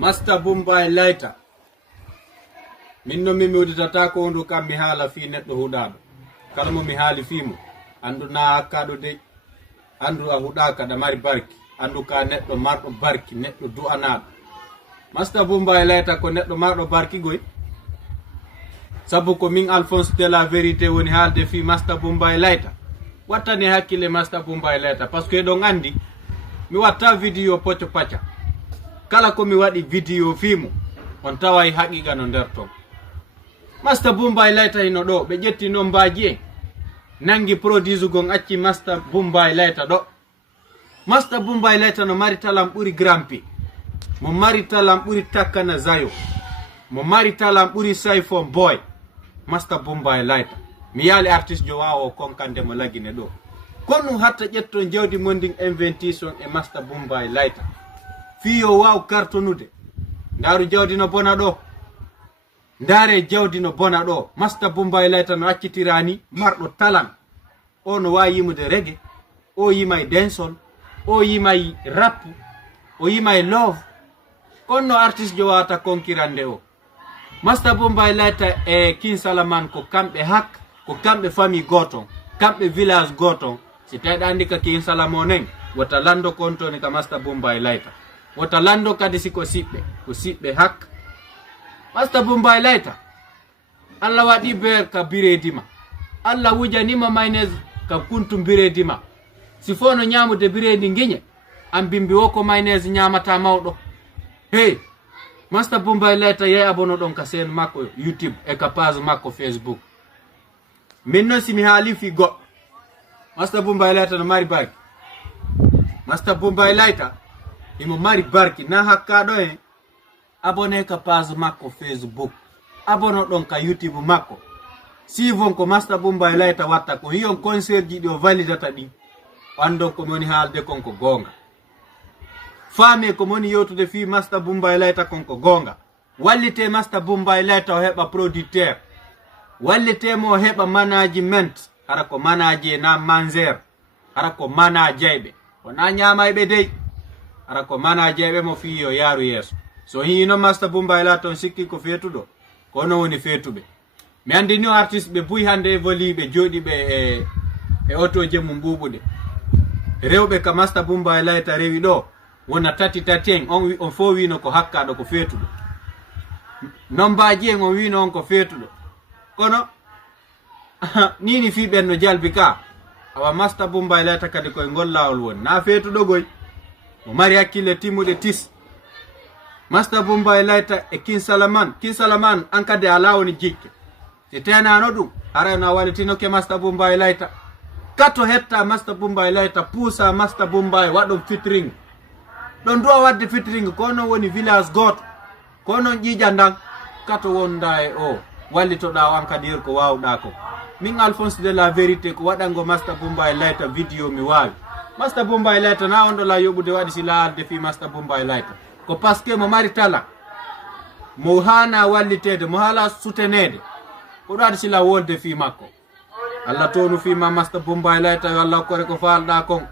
Master Bombay Lighter. Minno mimi uditata ko ondu kam mi hala fi neddo hudado. Kala mo mi haali fimu andu na akado de andu a hudaka da mari barki andu ka neddo mardo barki neddo du'anado. Master Bombay Lighter ko neddo mardo barki goy. Sabu ko min Alphonse de la vérité woni haalde fi Master Bombay Lighter. Wattani hakkile Master Bombay Lighter parce que do ngandi mi watta video pocco pacca. Kala ko mi wadi video fimu on tawai haqiqa no nder ton. Master Bombay Lighter ino do be jetti no mbaaji nangi produce gon acci Master Bombay Lighter do. Master Bombay Lighter no mari talam buri grampi, mo mari talam buri takana zayo, mo mari talam buri Saifon boy. Master Bombay Lighter mi yali artiste jo wawo konkande mo lagine do kono hatta jetto jawdi monding invention e Master Bombay Lighter fiyo waw kartonude ndaru jawdi no bona do ndare jawdi no bona do. Master Bombay Lighter no accitirani mardo talan o no wawi yimude reggae, o yimay dancehall, o yimay rap, o yimay love. Kono artiste jo wata konkirande o. Master Bombay Lighter e King Salaman ko kambe hak, ko kambe famille goton, kambe village goton. Si taida andika King Salamonen wata lando konto ni ka Master Bombay Lighter. Wata lando kadi siko sibbe, ko sibbe hak. Master Bombay Lighter Allah wadi ber ka biredima, Allah wujanima mayonnaise ka kuntum biredima. Sifono nyamude biredi nginye ambimbi woko mayonnaise nyamata mawdo. Hey, Master Bombay Lighter ye abono don ka sen mako YouTube e ka page mako Facebook. Minno si mi haali fi go Master Bombay Lighter no mari barki. Master Bombay Lighter imo mari barki na hakkado e abone ka page mako Facebook, abono don ka YouTube mako. Si von ko Master Bombay Lighter watta ko hiyon concert ji do validata di ando ko moni haalde konko gonga. Fame ko moni yotude fi Master Bombay Lighter konko gonga. Wallite Master Bombay Lighter o heba producteur, wallite mo heba management, ara ko manaje na manzer, ara ko manajebe ona nyamaybe dey, ara ko manajebe mo fiyo yaru yeso. So hino Master Bombay Lighter sikki ko fetudo kono woni fetube. Mi andi no artiste be buy hande volibe jodi be e auto jemu mbubude rewbe ka Master Bombay Lighter rewi do wona tati on fo wino ko hakkado ko fetudo, nombaji on wino on ko fetudo kono nini fi benno jalbi ka awa Master Bombay Lighter kadi koy gollawol won na fetudo goy mo mari hakkile timude tis. Master Bombay Lighter e King Salaman ankade alawoni jikke te tena no dum ara na walitino ke Master Bombay Lighter kato hetta Master Bombay Lighter pusa Master Bombay wado featuring don do wadde featuring kono woni village goto kono jija ndang kato wonda e o wallito da wankadir ko wawda ko. Min Alphonse de la vérité ko wadango Master Bombay Lighter video mi wawi. Master Bombay Lighter na ondo la yobude wadi sila alde fi Master Bombay Lighter ko paske mo mari tala mo hana wallitede mo hala sutenede ko do sila wolde fi makko. Allah tonu fi ma Master Bombay Lighter Allah ko re ko falda kon